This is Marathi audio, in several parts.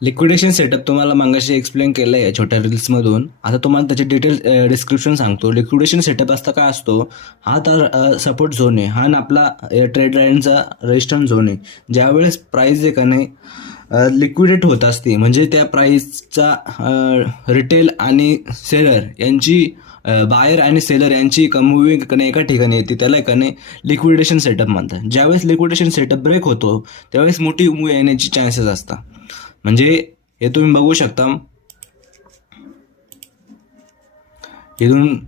लिक्विडेशन सेटअप तुम्हाला मागाशी एक्सप्लेन केलं आहे छोट्या रील्समधून. आता तुम्हाला त्याचे डिटेल डिस्क्रिप्शन सांगतो. लिक्विडेशन सेटअप असता काय असतो, हा तर सपोर्ट झोन आहे, हा ना आपला ट्रेड लाईनचा रेजिस्टन्स झोन आहे. ज्यावेळेस प्राईस आहे का नाही लिक्विडेट होत असते, म्हणजे त्या प्राईसचा रिटेल आणि सेलर यांची बायर आणि सेलर यांची मूविंग कने एका ठिकाणी येते, त्याला कने लिक्विडेशन सेटअप म्हणतात. ज्यावेळेस लिक्विडेशन सेटअप ब्रेक होतो त्यावेळेस मोठी मूव येण्याची चान्सेस असतात. म्हणजे हे तुम्ही बघू शकता, इथून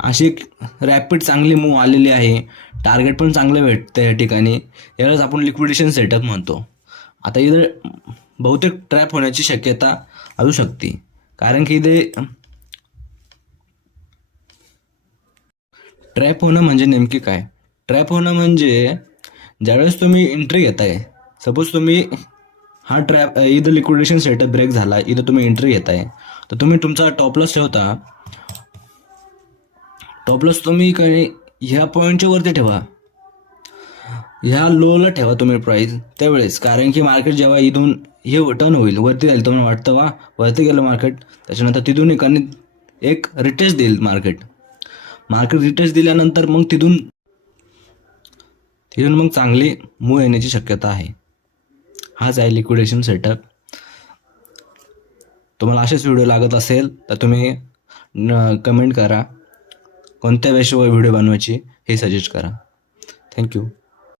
अशी रॅपिड चांगली मूव आलेली आहे, टार्गेट पण चांगलं भेटतं या ठिकाणी, यालाच आपण लिक्विडेशन सेटअप म्हणतो. आता इथं बहुतेक ट्रॅप होण्याची शक्यता असू शकते, कारण की इथे ट्रॅप होणं म्हणजे नेमकी काय. ट्रॅप होणं म्हणजे ज्यावेळेस तुम्ही एंट्री घेताय, सपोज तुम्ही हा ट्रॅप इथं लिक्विडेशन सेटअप ब्रेक झाला, इथं तुम्ही एंट्री घेताय, तर तुम्ही तुमचा टॉपलॉस ठेवता. टॉपलॉस तुम्ही काही ह्या पॉईंटच्या वरती ठेवा, ह्या लोला ठेवा तुम्ही प्राईस त्यावेळेस. कारण की मार्केट जेव्हा इथून हे टर्न होईल वरती जाईल, तुम्हाला वाटतं वा वरती गेलं मार्केट, त्याच्यानंतर तिथून एक रिटेस्ट देईल मार्केट रिटेस्ट दिल्यानंतर मग तिथून मग चांगली मूव येण्याची शक्यता आहे. हाच आहे लिक्विडेशन सेटअप. तुम्हाला असेच व्हिडिओ लागत असेल तर तुम्ही कमेंट करा, कोणत्या विषयावर व्हिडिओ बनवायची हे सजेस्ट करा. थँक्यू.